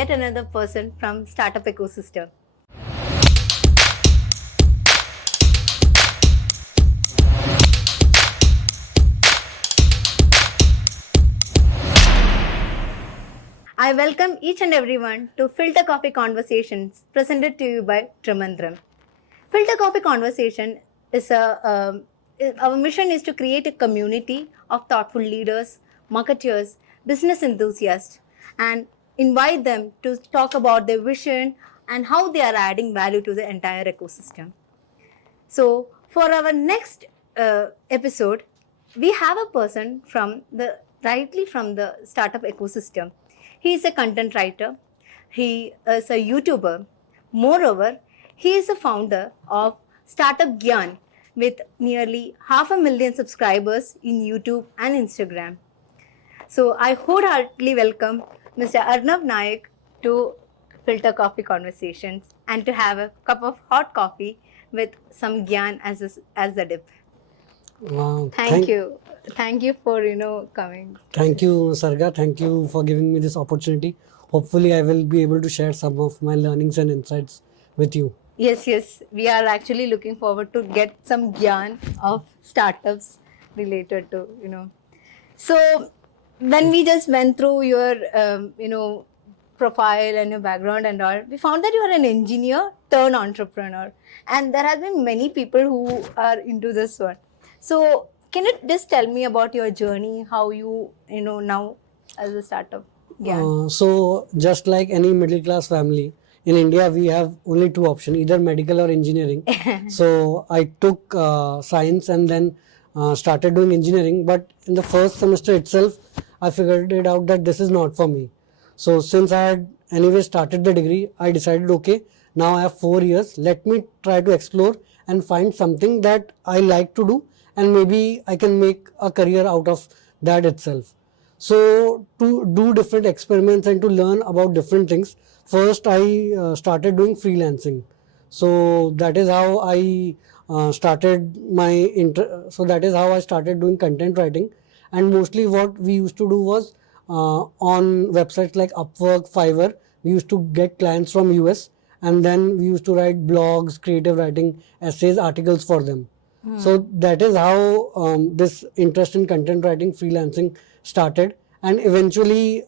yet another person from startup ecosystem. I welcome each and everyone to Filter Coffee Conversations presented to you by Dramantram. Filter Coffee Conversation is our mission is to create a community of thoughtful leaders, marketers, business enthusiasts, and invite them to talk about their vision and how they are adding value to the entire ecosystem. So, for our next episode, we have a person from the startup ecosystem. He is a content writer. He is a YouTuber. Moreover, he is a founder of Startup Gyan with nearly 500,000 subscribers in YouTube and Instagram. So I wholeheartedly welcome Mr. Arnab Nayak to Filter Coffee Conversations and to have a cup of hot coffee with some gyan as the dip. Thank you. Thank you for coming. Thank you, Sarga. Thank you for giving me this opportunity. Hopefully, I will be able to share some of my learnings and insights with you. Yes. We are actually looking forward to get some gyan of startups related to So when we just went through your profile and your background and all, we found that you are an engineer turned entrepreneur, and there has been many people who are into this one. So can you just tell me about your journey, how you now as a startup? So just like any middle class family in India, we have only two options, either medical or engineering. So I took science and then started doing engineering. But in the first semester itself, I figured it out that this is not for me. So since I had anyway started the degree, I decided, okay, now I have 4 years. Let me try to explore and find something that I like to do, and maybe I can make a career out of that itself. So to do different experiments and to learn about different things, first I started doing freelancing. So that is how I started so that is how I started doing content writing. And mostly what we used to do was on websites like Upwork, Fiverr, we used to get clients from US, and then we used to write blogs, creative writing, essays, articles for them. So that is how this interest in content writing, freelancing started, and eventually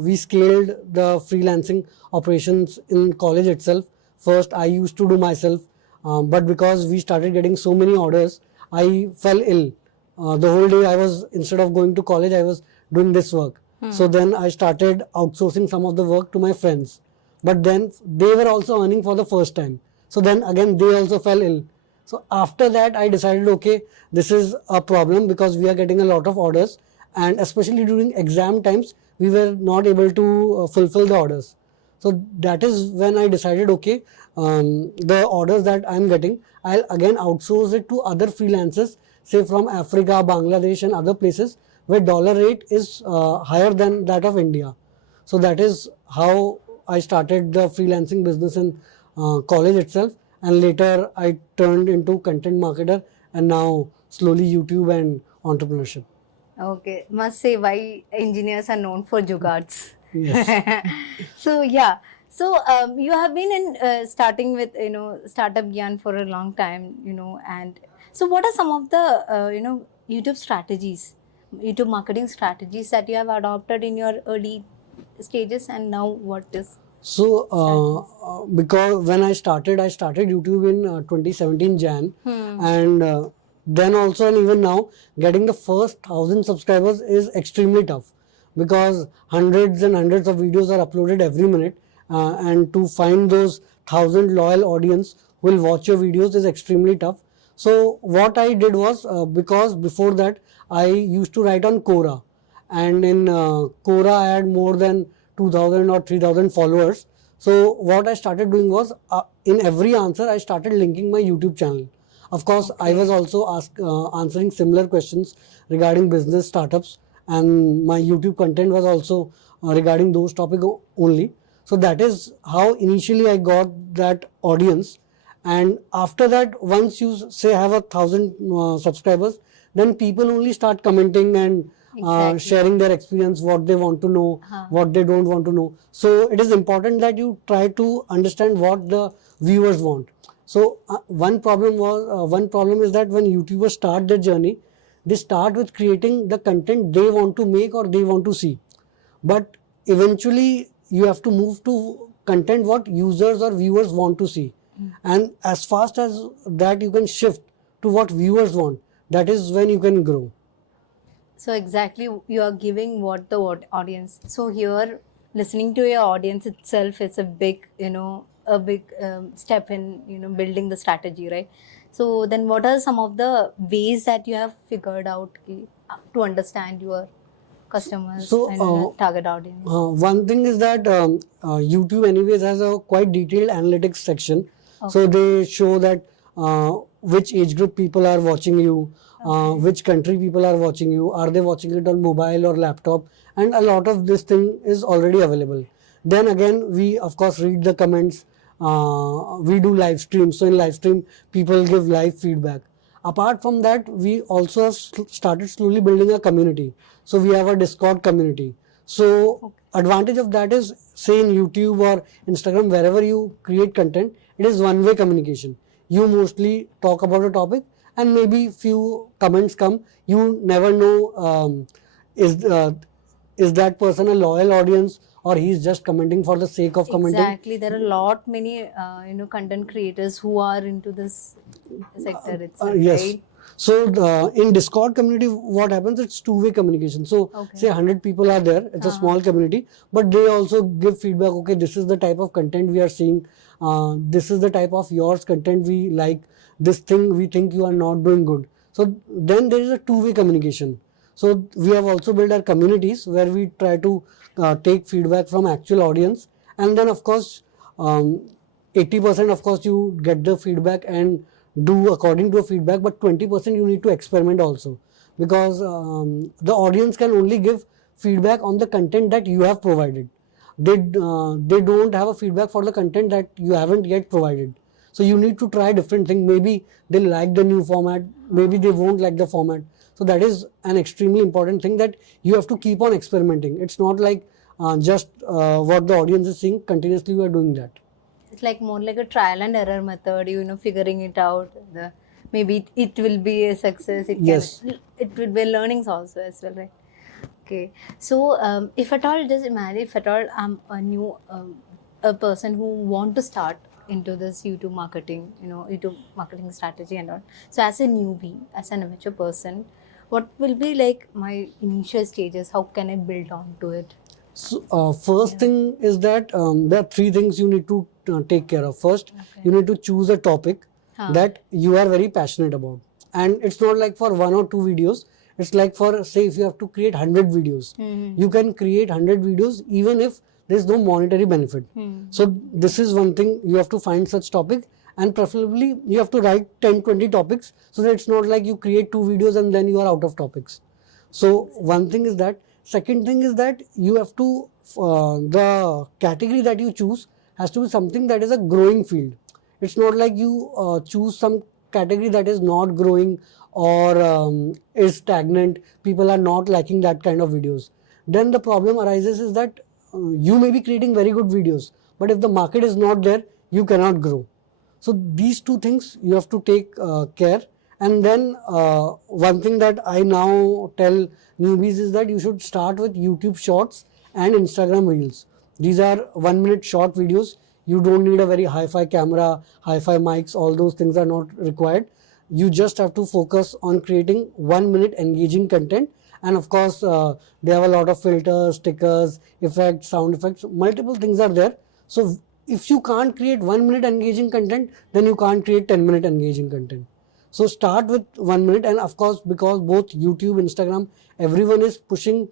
we scaled the freelancing operations in college itself. First I used to do myself, but because we started getting so many orders, I fell ill. The whole day I was, instead of going to college, I was doing this work. So then I started outsourcing some of the work to my friends, but then they were also earning for the first time. So then again they also fell ill. So after that I decided, okay, this is a problem because we are getting a lot of orders, and especially during exam times we were not able to fulfill the orders. So that is when I decided, okay, the orders that I am getting, I'll again outsource it to other freelancers, say from Africa, Bangladesh and other places where dollar rate is higher than that of India. So that is how I started the freelancing business in college itself, and later I turned into content marketer, and now slowly YouTube and entrepreneurship. Okay, must say why engineers are known for jugaads. Yes. So you have been in starting with startup Gyan for a long time, and so what are some of the YouTube strategies, YouTube marketing strategies that you have adopted in your early stages, and now what is? So because when I started YouTube in 2017 Jan, and then also and even now getting the first 1,000 subscribers is extremely tough, because hundreds and hundreds of videos are uploaded every minute, and to find those 1,000 loyal audience who will watch your videos is extremely tough. So what I did was, because before that I used to write on Quora, and in Quora I had more than 2,000 or 3,000 followers. So what I started doing was, in every answer I started linking my YouTube channel. Of course, I was also answering similar questions regarding business startups, and my YouTube content was also regarding those topics only. So that is how initially I got that audience. And after that, once you say have 1,000 subscribers, then people only start commenting and Exactly. sharing their experience, what they want to know, what they don't want to know. So it is important that you try to understand what the viewers want. So one problem is that when YouTubers start their journey, they start with creating the content they want to make or they want to see. But eventually you have to move to content what users or viewers want to see. And as fast as that you can shift to what viewers want, that is when you can grow. So exactly, you are giving what the audience. So here, listening to your audience itself is a big, a big step in building the strategy, right? So then, what are some of the ways that you have figured out to understand your customers So and target audience? one thing is that YouTube anyways has a quite detailed analytics section. So Okay. they show that which age group people are watching you, Okay. which country people are watching you, are they watching it on mobile or laptop, and a lot of this thing is already available. Then again, we of course read the comments. We do live stream. So in live stream, people give live feedback. Apart from that, we also have started slowly building a community. So we have a Discord community. So advantage of that is, say in YouTube or Instagram, wherever you create content, it is one-way communication. You mostly talk about a topic and maybe few comments come. You never know is uh, is that person a loyal audience or he's just commenting for the sake of commenting. Exactly. There are a lot many content creators who are into this sector itself, Yes. right? So in Discord community, what happens? It's two-way communication. So Okay. say 100 people are there. It's a small community, but they also give feedback. Okay, this is the type of content we are seeing. This is the type of yours content we like. This thing we think you are not doing good. So then there is a two-way communication. So we have also built our communities where we try to take feedback from actual audience, and then of course. 80% of course you get the feedback and do according to a feedback, but 20% you need to experiment also, because the audience can only give feedback on the content that you have provided. They don't have a feedback for the content that you haven't yet provided. So you need to try different things. Maybe they like the new format, maybe they won't like the format. So that is an extremely important thing, that you have to keep on experimenting. It's not like just what the audience is seeing continuously you are doing that. It's like more like a trial and error method, figuring it out. Maybe it will be a success. Yes. It will be learnings also as well, right? Okay. So if at all, just imagine if at all I'm a person who want to start into this YouTube marketing strategy and all. So as a newbie, as an amateur person, what will be like my initial stages? How can I build on to it? So, first thing is that there are three things you need to take care of. First, you need to choose a topic that you are very passionate about. And it's not like for one or two videos. It's like for, say, if you have to create 100 videos, you can create 100 videos even if there's no monetary benefit. So this is one thing, you have to find such topic, and preferably you have to write 10-20 topics, so that it's not like you create two videos and then you are out of topics. So one thing is that. Second thing is that you have to, the category that you choose has to be something that is a growing field. It's not like you choose some category that is not growing or is stagnant. People are not liking that kind of videos. Then the problem arises is that you may be creating very good videos, but if the market is not there, you cannot grow. So these two things you have to take care. And then one thing that I now tell newbies is that you should start with YouTube Shorts and Instagram Reels. These are 1 minute short videos. You don't need a very hi-fi camera, hi-fi mics. All those things are not required. You just have to focus on creating 1 minute engaging content. And of course, they have a lot of filters, stickers, effects, sound effects. Multiple things are there. So if you can't create 1 minute engaging content, then you can't create 10-minute engaging content. So start with 1 minute, and of course, because both YouTube, Instagram, everyone is pushing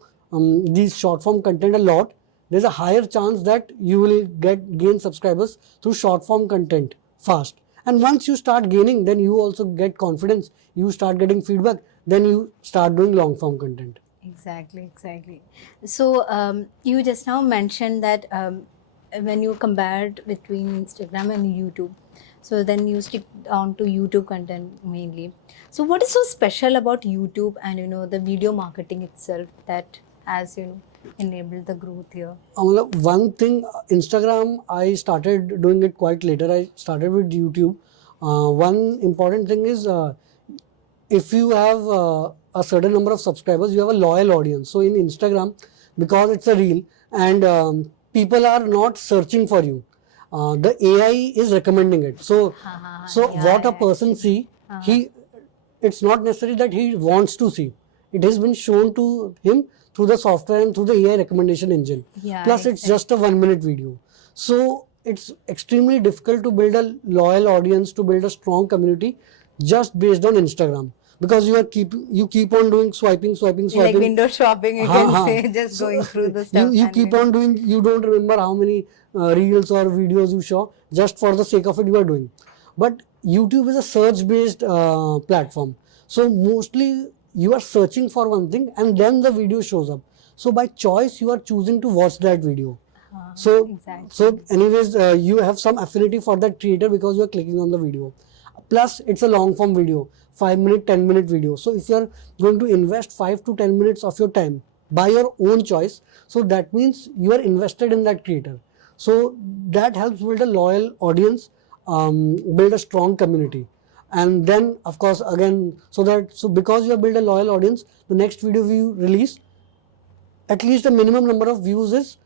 these short form content a lot, there's a higher chance that you will gain subscribers through short form content fast. And once you start gaining, then you also get confidence, you start getting feedback, then you start doing long form content. Exactly, exactly. So you just now mentioned that when you compared between Instagram and YouTube, So then you stick on to YouTube content mainly. So what is so special about YouTube and the video marketing itself that has enabled the growth here? One thing, Instagram, I started doing it quite later. I started with YouTube. One important thing is if you have a certain number of subscribers, you have a loyal audience. So in Instagram, because it's a reel and people are not searching for you, the AI is recommending it. So, what a person see, he it's not necessary that he wants to see. It has been shown to him through the software and through the AI recommendation engine. Yeah, Plus, it's just a 1 minute video. So it's extremely difficult to build a loyal audience, to build a strong community just based on Instagram, because you keep on doing swiping. like window shopping, you can say, just going through the stuff. You keep on doing, you don't remember how many reels or videos you saw, just for the sake of it you are doing. But YouTube is a search based platform, so mostly you are searching for one thing and then the video shows up. So by choice you are choosing to watch that video. So Exactly. so anyways, you have some affinity for that creator because you are clicking on the video. Plus it's a long form video, 5 minute, 10 minute video. So if you are going to invest 5 to 10 minutes of your time by your own choice, so that means you are invested in that creator. So that helps build a loyal audience, build a strong community. And then of course again, so because you have built a loyal audience, the next video you release, at least a minimum number of views is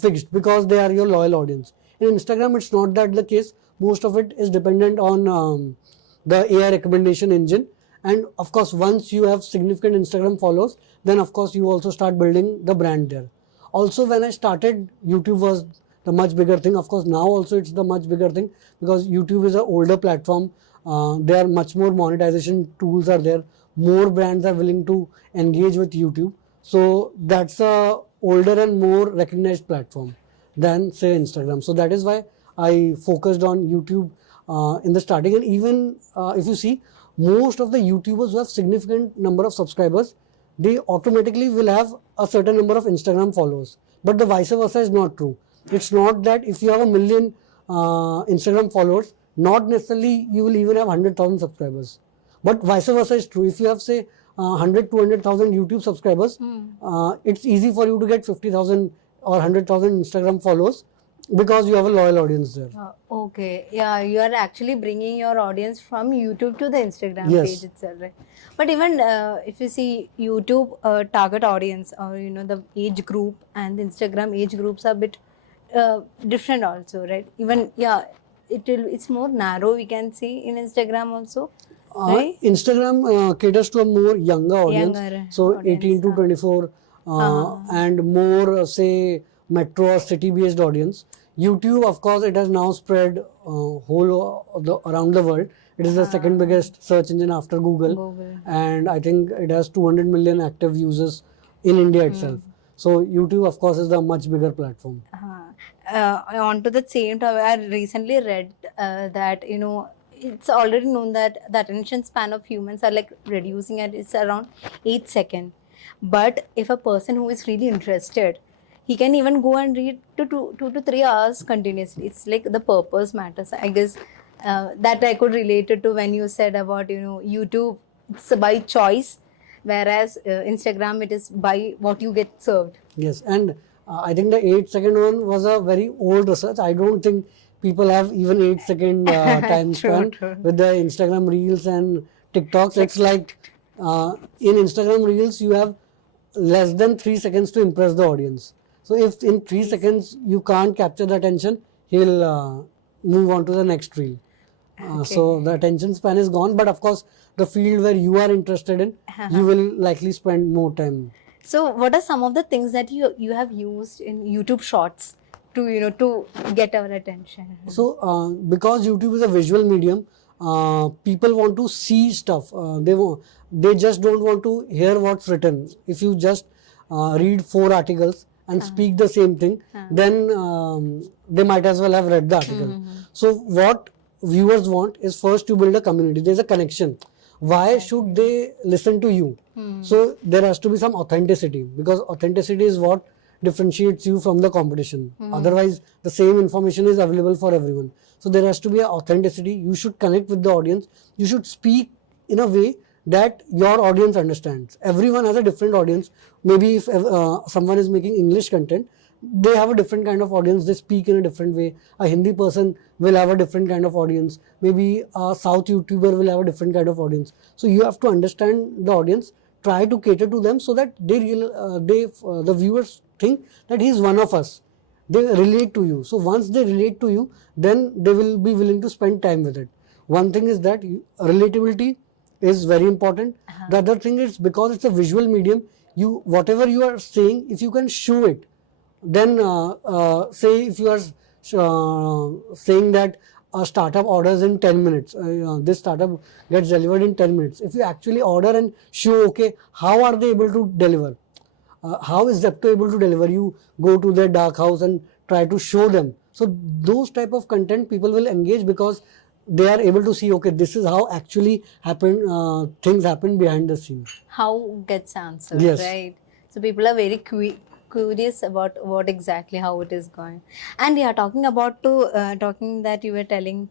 fixed because they are your loyal audience. In Instagram, it's not that the case. Most of it is dependent on the AI recommendation engine. And of course, once you have significant Instagram followers, then of course you also start building the brand there. Also, when I started, YouTube was the much bigger thing. Of course, now also it's the much bigger thing because YouTube is an older platform. There are much more monetization tools are there. More brands are willing to engage with YouTube. So that's a older and more recognized platform than say Instagram. So that is why I focused on YouTube in the starting. And even if you see, most of the YouTubers who have significant number of subscribers, they automatically will have a certain number of Instagram followers. But the vice versa is not true. It's not that if you have a million Instagram followers, not necessarily you will even have 100,000 subscribers. But vice versa is true. If you have say 100 200,000 YouTube subscribers, it's easy for you to get 50,000 or 100,000 Instagram followers because you have a loyal audience there. Okay, yeah, you are actually bringing your audience from YouTube to the Instagram Yes. page itself, right? But even if you see YouTube target audience or the age group and the Instagram age groups are a bit different also, right? Even it's more narrow, we can see in Instagram also, right? Instagram caters to a more younger audience, Younger so audience, 18 to 24 and more say metro or city based audience. YouTube, of course, it has now spread around the world. It is the second biggest search engine after Google, and I think it has 200 million active users in India itself. So YouTube, of course, is the much bigger platform. On to the same topic, I recently read that it's already known that the attention span of humans are like reducing and it's around 8 seconds. But if a person who is really interested, he can even go and read 2 to 3 hours continuously. It's like the purpose matters. I guess that I could relate it to when you said about YouTube, it's by choice, whereas Instagram, it is by what you get served. Yes, and I think the 8 second one was a very old research. I don't think people have even 8 second time span with the Instagram Reels and TikToks. It's like in Instagram Reels you have less than 3 seconds to impress the audience. So if in 3 seconds you can't capture the attention, he'll move on to the next reel. So the attention span is gone. But of course, the field where you are interested in, you will likely spend more time. So what are some of the things that you have used in YouTube Shorts to to get our attention? So because YouTube is a visual medium, people want to see stuff. They just don't want to hear what's written. If you just read 4 articles and speak the same thing, then they might as well have read the article. So what viewers want is first to build a community. There's a connection. Why should they listen to you? So there has to be some authenticity, because authenticity is what differentiates you from the competition. Otherwise, the same information is available for everyone. So there has to be an authenticity. You should connect with the audience. You should speak in a way that your audience understands. Everyone has a different audience. Maybe if someone is making English content, they have a different kind of audience. They speak in a different way. A Hindi person will have a different kind of audience. Maybe a South YouTuber will have a different kind of audience. So you have to understand the audience, try to cater to them so that the viewers think that he's one of us. They relate to you. So once they relate to you, then they will be willing to spend time with it. One thing is that relatability is very important. The other thing is, because it's a visual medium, you whatever you are saying, if you can show it, then say if you are saying that a startup orders in 10 minutes, this startup gets delivered in 10 minutes. If you actually order and show, okay, how are they able to deliver? How is Zepto able to deliver? You go to their dark house and try to show them. So those type of content people will engage, because they are able to see, okay, this is how actually things happen behind the scenes. How gets answered, Yes. right? So people are very curious about what exactly how it is going. And yeah, talking that you were telling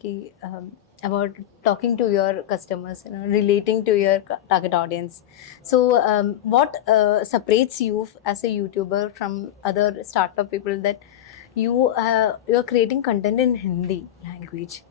about talking to your customers, relating to your target audience. So what separates you as a YouTuber from other startup people, that you're creating content in Hindi language?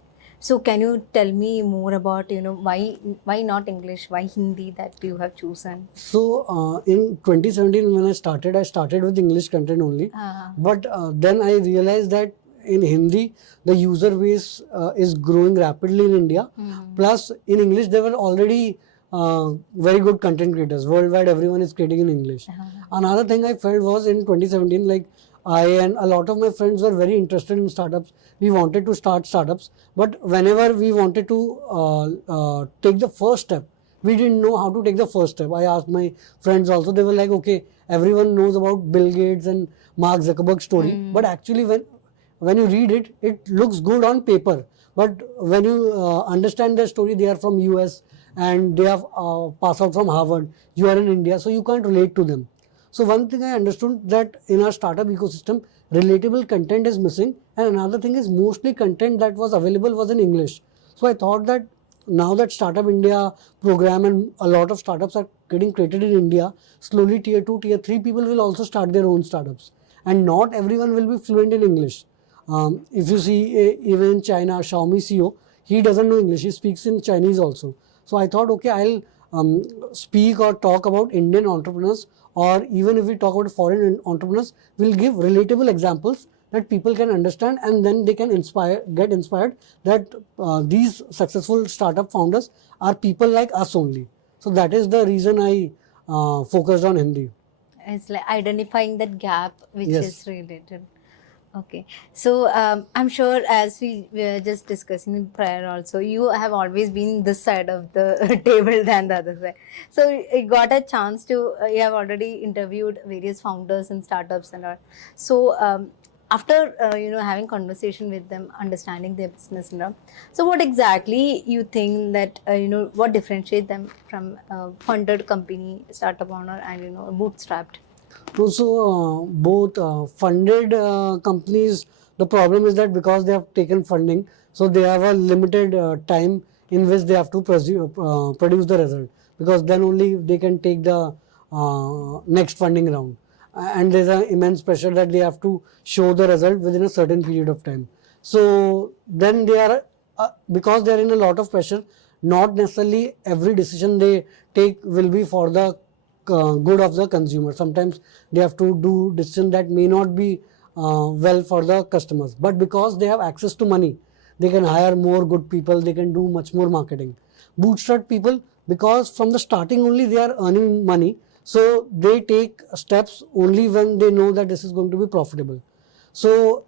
So can you tell me more about why not English, why Hindi that you have chosen? So in 2017 when I started with English content only. But then I realized that in Hindi the user base is growing rapidly in India. Plus in English there were already very good content creators worldwide. Everyone is creating in English. Another thing I felt was in 2017, like I and a lot of my friends were very interested in startups. We wanted to start startups, but whenever we wanted to take the first step, we didn't know how to take the first step. I asked my friends also. They were like, okay, everyone knows about Bill Gates and Mark Zuckerberg's story, but actually when you read it, it looks good on paper. But when you understand their story, they are from US and they have passed out from Harvard. You are in India, so you can't relate to them. So one thing I understood, that in our startup ecosystem, relatable content is missing, and another thing is mostly content that was available was in English. So I thought that now that Startup India program and a lot of startups are getting created in India, slowly tier 2, tier 3 people will also start their own startups, and not everyone will be fluent in English. If you see even in China, Xiaomi CEO, he doesn't know English, he speaks in Chinese also. So I thought, okay, I'll speak or talk about Indian entrepreneurs, or even if we talk about foreign entrepreneurs, we'll give relatable examples that people can understand, and then they can get inspired that these successful startup founders are people like us only. So that is the reason I focused on Hindi. It's like identifying that gap which Yes. is related. Okay, so I'm sure, as we were just discussing in prior also, you have always been this side of the table than the other side. So you got a chance to, you have already interviewed various founders and startups and all. So after having conversation with them, understanding their business and all, so what exactly you think that what differentiate them from funded company, startup owner, and bootstrapped? So both funded companies, the problem is that because they have taken funding, so they have a limited time in which they have to produce the result, because then only they can take the next funding round. And there's an immense pressure that they have to show the result within a certain period of time. So then they are, because they are in a lot of pressure, not necessarily every decision they take will be for the good of the consumer. Sometimes they have to do decisions that may not be well for the customers, but because they have access to money, they can hire more good people, they can do much more marketing. Bootstrap people, because from the starting only they are earning money, so they take steps only when they know that this is going to be profitable. So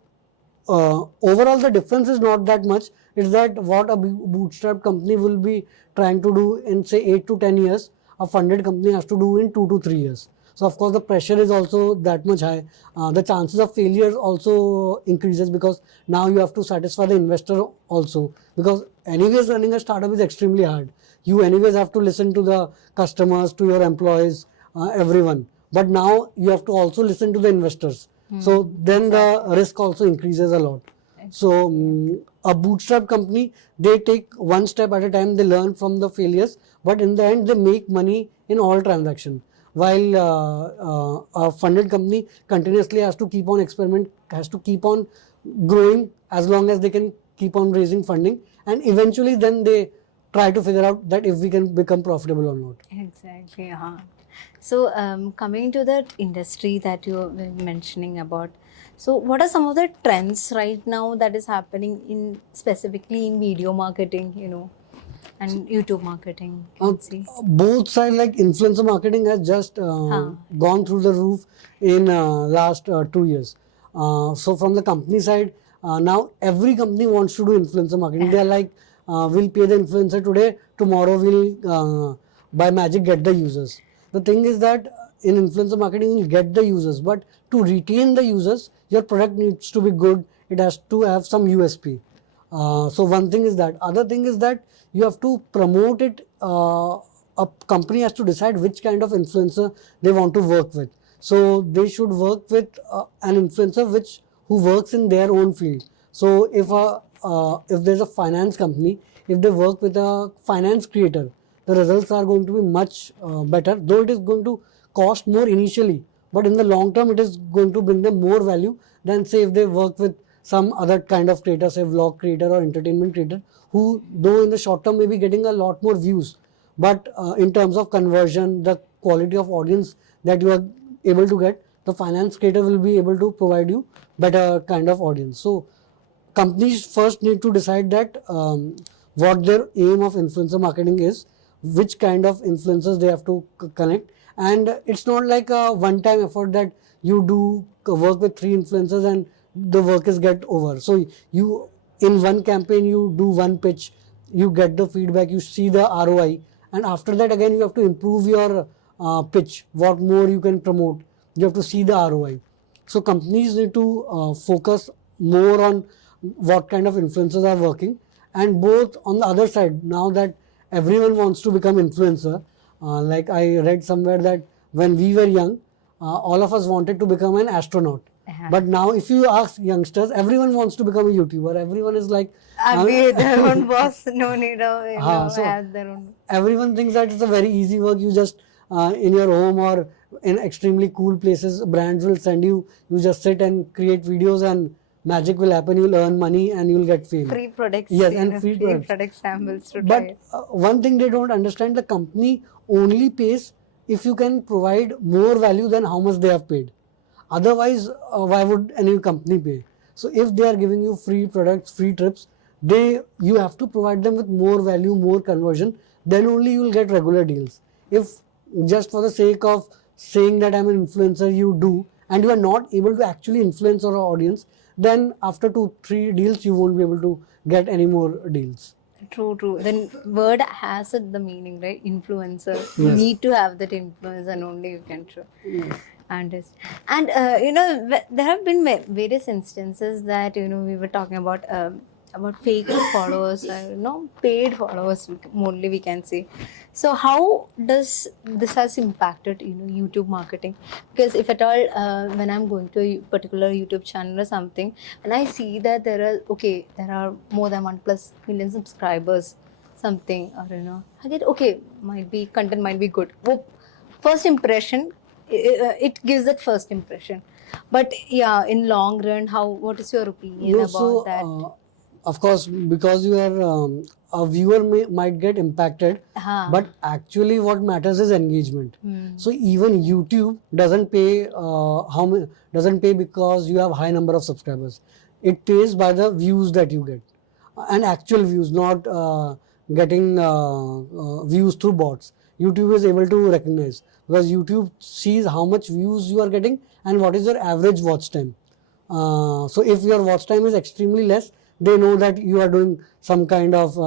overall the difference is not that much. It's that what a bootstrap company will be trying to do in say 8 to 10 years, a funded company has to do in 2 to 3 years. So of course the pressure is also that much high. The chances of failure also increases, because now you have to satisfy the investor also, because anyways running a startup is extremely hard. You anyways have to listen to the customers, to your employees, everyone. but now you have to also listen to the investors. So then the risk also increases a lot. So a bootstrap company, they take one step at a time, they learn from the failures, but in the end they make money in all transactions. While a funded company continuously has to keep on experiment, has to keep on growing as long as they can keep on raising funding, and eventually then they try to figure out that if we can become profitable or not. Exactly. So, coming to that industry that you were mentioning about, so what are some of the trends right now that is happening in specifically in video marketing, and YouTube marketing? Uh, Can see. Both sides, like influencer marketing has just gone through the roof in last 2 years. So from the company side, now every company wants to do influencer marketing. They are like, we'll pay the influencer today, tomorrow we'll by magic get the users. The thing is that in influencer marketing you'll get the users, but to retain the users, your product needs to be good. It has to have some USP. So one thing is that. Other thing is that you have to promote it. A company has to decide which kind of influencer they want to work with. So they should work with an influencer who works in their own field. So if there's a finance company, if they work with a finance creator, the results are going to be much better. Though it is going to cost more initially, but in the long term, it is going to bring them more value than say if they work with some other kind of creator, say vlog creator or entertainment creator, who though in the short term may be getting a lot more views, but in terms of conversion, the quality of audience that you are able to get, the finance creator will be able to provide you better kind of audience. So companies first need to decide that what their aim of influencer marketing is, which kind of influencers they have to connect, and it's not like a one-time effort that you do work with 3 influencers and the work is get over. So you in one campaign you do one pitch, you get the feedback, you see the ROI, and after that again you have to improve your pitch. What more you can promote, you have to see the ROI. So companies need to focus more on what kind of influencers are working, and both on the other side, now that everyone wants to become influencer, like I read somewhere that when we were young, all of us wanted to become an astronaut. But now if you ask youngsters, everyone wants to become a YouTuber. Everyone is like, Be their own boss, no need of, so have their own. everyone thinks that it's a very easy work. You just in your home or in extremely cool places, brands will send you. You just sit and create videos, and magic will happen. You'll earn money and you'll get fame. Free products, Yes, and free free products. product samples to But try. one thing they don't understand: the company only pays if you can provide more value than how much they have paid. Otherwise, why would any company pay? So if they are giving you free products, free trips, you have to provide them with more value, more conversion. Then only you will get regular deals. If just for the sake of saying that I'm an influencer, you do, and you are not able to actually influence our audience, then after 2-3 deals, you won't be able to get any more deals. True, true. Then word has it the meaning, right? Influencer. You Yes. need to have that influence, and only you can show. Yes. And there have been various instances that we were talking about fake followers, paid followers only we can say. So how does this has impacted YouTube marketing? Because if at all when I'm going to a particular YouTube channel or something, and I see that there are more than 1+ million subscribers, something, or I get okay, might be content might be good. Whoop, first impression, it gives that first impression, but yeah, in long run, what is your opinion No, about so that? of course, because you are a viewer might get impacted, but actually, what matters is engagement. So even YouTube doesn't pay doesn't pay because you have high number of subscribers. It pays by the views that you get, and actual views, not getting views through bots. YouTube is able to recognize because YouTube sees how much views you are getting and what is your average watch time. So if your watch time is extremely less, they know that you are doing some kind of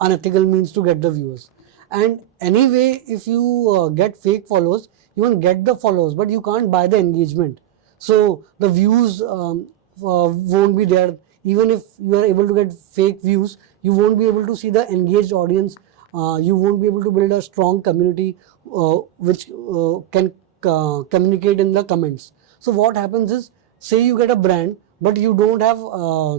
unethical means to get the viewers. And anyway, if you get fake followers, you will get the followers, but you can't buy the engagement. So the views won't be there. Even if you are able to get fake views, you won't be able to see the engaged audience. You won't be able to build a strong community which can communicate in the comments. So what happens is, say you get a brand, but you don't have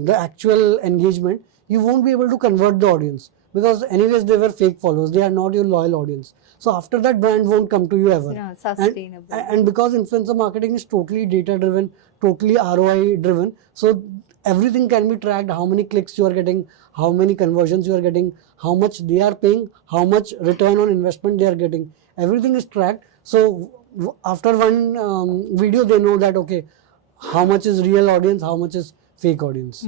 the actual engagement, you won't be able to convert the audience, because anyways they were fake followers, they are not your loyal audience. So after that, brand won't come to you ever. No, and sustainable. and because influencer marketing is totally data driven, totally ROI driven, so everything can be tracked: how many clicks you are getting, how many conversions you are getting, how much they are paying, how much return on investment they are getting. Everything is tracked. So after one video, they know that, okay, how much is real audience, how much is fake audience.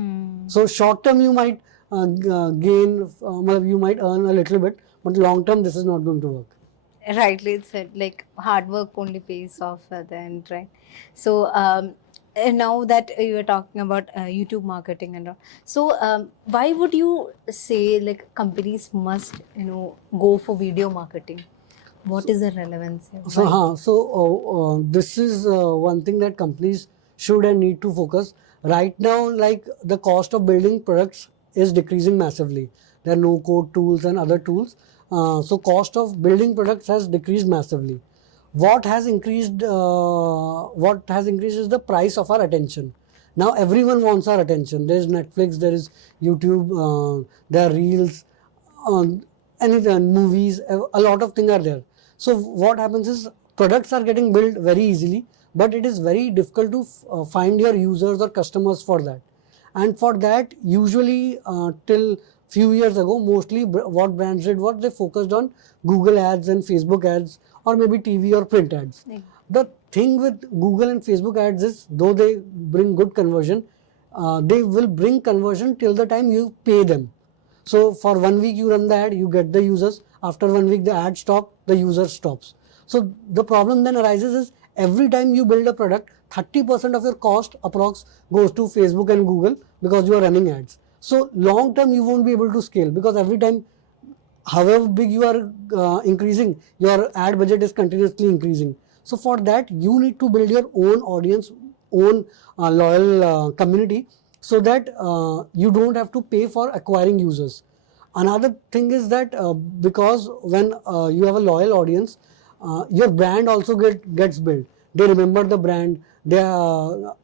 So short term you might gain, you might earn a little bit, but long term this is not going to work. Rightly said, like hard work only pays off at the end, right? So and now that you are talking about YouTube marketing and all, so why would you say like companies must go for video marketing? What is the relevance here? So, Why? this is one thing that companies should and need to focus. Right now, like the cost of building products is decreasing massively. There are no code tools and other tools. So cost of building products has decreased massively. What has increased is the price of our attention. Now everyone wants our attention. There is Netflix, there is YouTube, there are Reels, um, anything, movies, a lot of things are there. So what happens is, products are getting built very easily, but it is very difficult to find your users or customers for that. And for that, usually till few years ago, mostly what brands did, what they focused on Google ads and Facebook ads, or maybe TV or print ads. The thing with Google and Facebook ads is, though they bring good conversion, they will bring conversion till the time you pay them. So for 1 week you run the ad, you get the users. After 1 week the ad stop, the user stops. So the problem then arises is, every time you build a product, 30% of your cost approx goes to Facebook and Google, because you are running ads. So long term you won't be able to scale, because every time, however big you are increasing, your ad budget is continuously increasing. So for that, you need to build your own audience, own loyal community, so that you don't have to pay for acquiring users. Another thing is that because when you have a loyal audience, your brand also gets built. They remember the brand.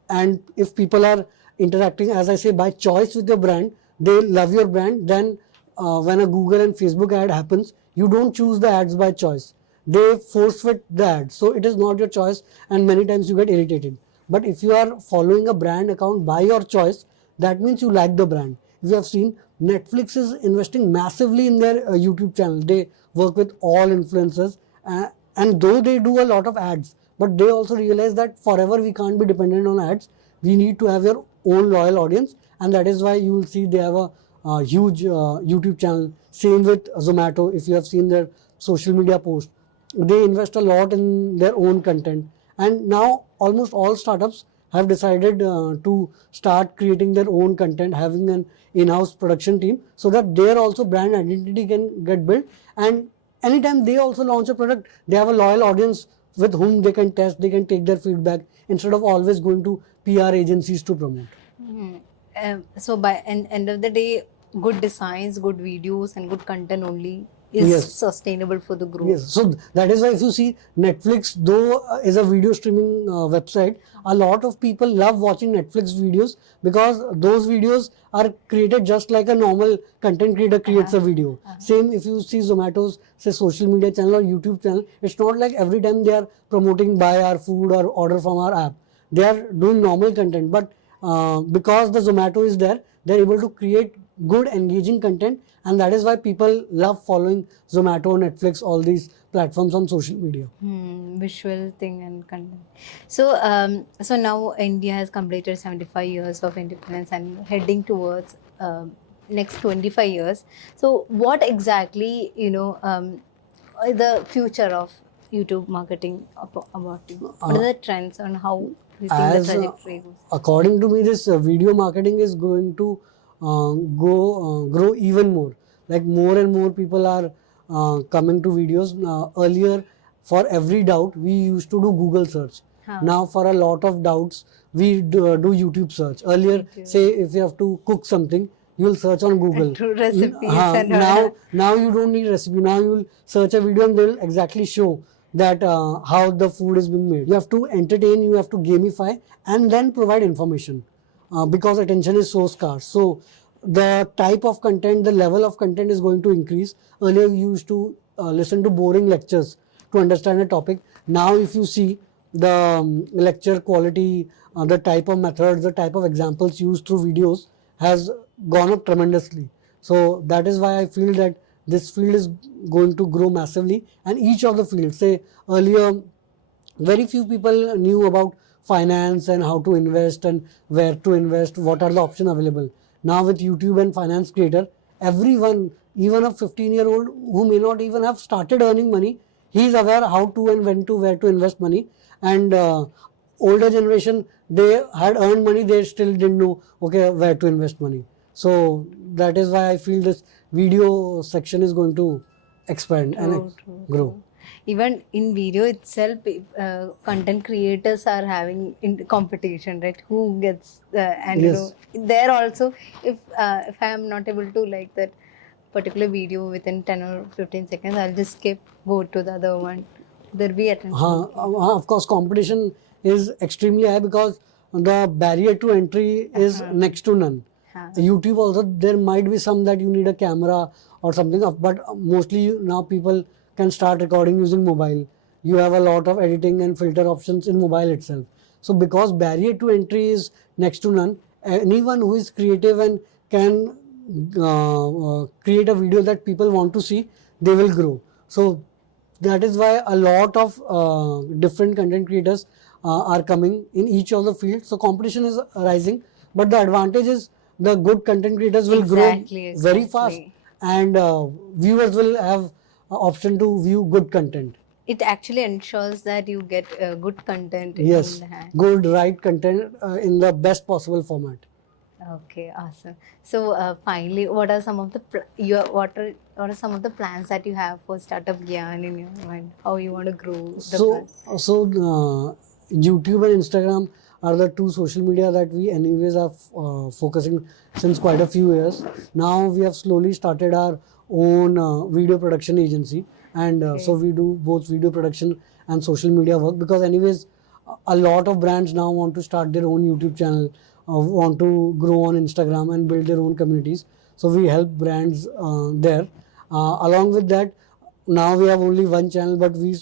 And if people are interacting, as I say, by choice with your brand, they love your brand. Then when a Google and Facebook ad happens, you don't choose the ads by choice. They force fit the ad. So it is not your choice, and many times you get irritated. But if you are following a brand account by your choice, that means you like the brand. If you have seen, Netflix is investing massively in their YouTube channel. They work with all influencers, and though they do a lot of ads, but they also realize that forever we can't be dependent on ads. We need to have your own loyal audience, and that is why you will see they have a huge YouTube channel. Same with Zomato. If you have seen their social media post, they invest a lot in their own content. And now almost all startups have decided to start creating their own content, having an in-house production team, so that their also brand identity can get built. And anytime they also launch a product, they have a loyal audience with whom they can test, they can take their feedback, instead of always going to PR agencies to promote. So by end of the day, good designs, good videos, and good content only is Yes. sustainable for the growth. Yes, so that is why if you see, Netflix, though is a video streaming website, a lot of people love watching Netflix videos, because those videos are created just like a normal content creator creates a video. Same if you see Zomato's, say, social media channel or YouTube channel, it's not like every time they are promoting buy our food or order from our app. They are doing normal content, but because the Zomato is there, they're able to create good engaging content, and that is why people love following Zomato, Netflix, all these platforms on social media. Visual thing and content. So so now India has completed 75 years of independence and heading towards next 25 years. So what exactly the future of YouTube marketing about you? What are the trends on how you think the As trajectory goes? according to me, this video marketing is going to grow even more. Like more and more people are coming to videos. Earlier, for every doubt, we used to do Google search. Now, for a lot of doubts, we do YouTube search. Earlier, say if you have to cook something, you will search on Google. To recipes and all. Now you don't need recipe. Now you will search a video and they will exactly show that how the food is being made. You have to entertain, you have to gamify, and then provide information because attention is so scarce. So the type of content, the level of content is going to increase. Earlier you used to listen to boring lectures to understand a topic. Now if you see the lecture quality, the type of methods, the type of examples used through videos has gone up tremendously. So that is why I feel that this field is going to grow massively, and each of the fields, say earlier very few people knew about finance and how to invest and where to invest, what are the options available. Now with YouTube and finance creator, everyone, even a 15-year-old who may not even have started earning money, he is aware how to and when to, where to invest money. And older generation, they had earned money, they still didn't know okay where to invest money. So that is why I feel this video section is going to expand and grow. True. Even in video itself, content creators are having in competition, right? Who gets and Yes. there also, if I am not able to like that particular video within 10 or 15 seconds, I'll just skip, go to the other one. There'll be attention. Of course, competition is extremely high because the barrier to entry is next to none. YouTube also, there might be some that you need a camera or something, but mostly now people can start recording using mobile. You have a lot of editing and filter options in mobile itself. So because barrier to entry is next to none, anyone who is creative and can create a video that people want to see, they will grow. So that is why a lot of different content creators are coming in each of the fields. So competition is rising, but the advantage is the good content creators will grow very fast, and viewers will have option to view good content. It actually ensures that you get good content Yes, in the hand. good right content in the best possible format. Okay, awesome. So finally, what are some of the what are some of the plans that you have for Startup Gyan in your mind? How you want to grow the YouTube and Instagram are the two social media that we anyways are focusing since quite a few years. Now we have slowly started our own video production agency, and so we do both video production and social media work, because anyways a lot of brands now want to start their own YouTube channel, want to grow on Instagram and build their own communities. So we help brands there. Along with that, now we have only one channel, but we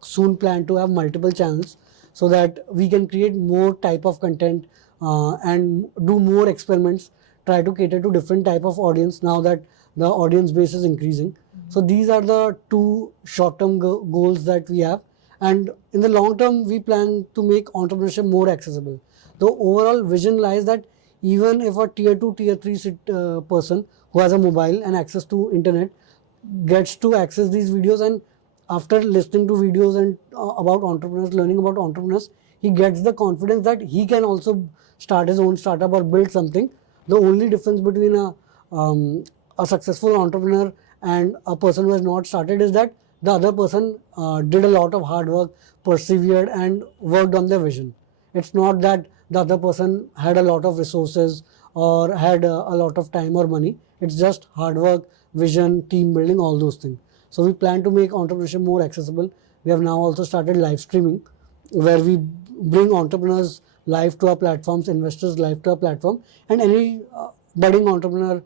soon plan to have multiple channels so that we can create more type of content and do more experiments, try to cater to different type of audience now that the audience base is increasing. So these are the two short-term goals that we have, and in the long term we plan to make entrepreneurship more accessible. The overall vision lies that even if a tier 2 tier 3 person who has a mobile and access to internet gets to access these videos, and after listening to videos and about entrepreneurs, learning about entrepreneurs, he gets the confidence that he can also start his own startup or build something. The only difference between a successful entrepreneur and a person who has not started is that the other person did a lot of hard work, persevered and worked on their vision. It's not that the other person had a lot of resources or had a lot of time or money. It's just hard work, vision, team building, all those things. So we plan to make entrepreneurship more accessible. We have now also started live streaming, where we bring entrepreneurs live to our platforms, investors live to our platform, and any budding entrepreneur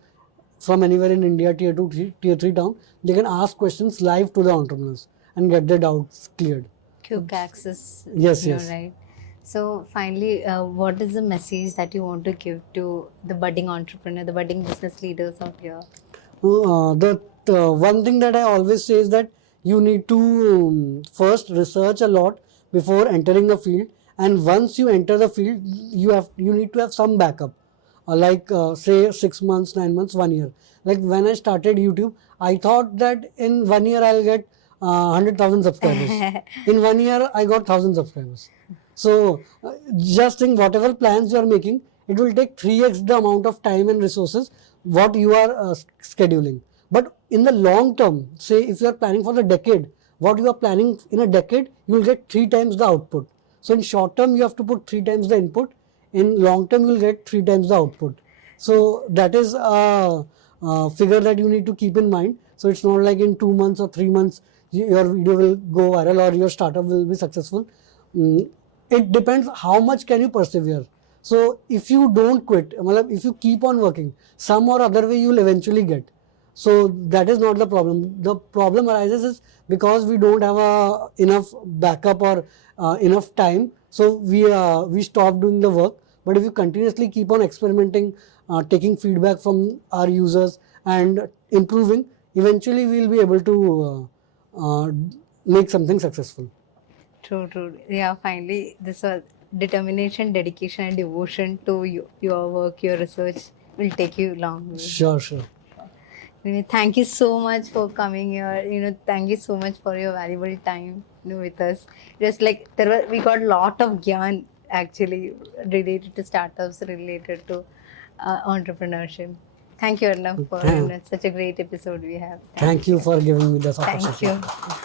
from anywhere in India, tier 2, tier 3 town, they can ask questions live to the entrepreneurs and get their doubts cleared. quick access? Yes, You're yes. right. So finally, what is the message that you want to give to the budding entrepreneur, the budding business leaders out here? The one thing that I always say is that you need to first research a lot before entering a field, and once you enter the field, you need to have some backup, say 6 months, 9 months, 1 year. Like when I started YouTube, I thought that in 1 year I'll get 100,000 subscribers. In 1 year, I got 1,000 subscribers. So just think, whatever plans you are making, it will take 3x the amount of time and resources what you are scheduling. But in the long term, say if you are planning for the decade, what you are planning in a decade, you will get 3 times the output. So in short term, you have to put 3 times the input. In long term, you will get 3 times the output. So that is a figure that you need to keep in mind. So it's not like in 2 months or 3 months your video will go viral or your startup will be successful. It depends how much can you persevere. So if you don't quit, if you keep on working, some or other way you'll eventually get. So that is not the problem. The problem arises is because we don't have enough backup or enough time. So we stop doing the work. But if you continuously keep on experimenting, taking feedback from our users and improving, eventually we'll be able to make something successful. True, true. Yeah, finally, this was determination, dedication, and devotion to your work, your research will take you long way. Sure, sure. Thank you so much for coming here. Thank you so much for your valuable time with us. Just like we got a lot of gyan actually related to startups, related to entrepreneurship. Thank you, Arnab, for such a great episode we have. Thank you for giving me this Thank opportunity. you.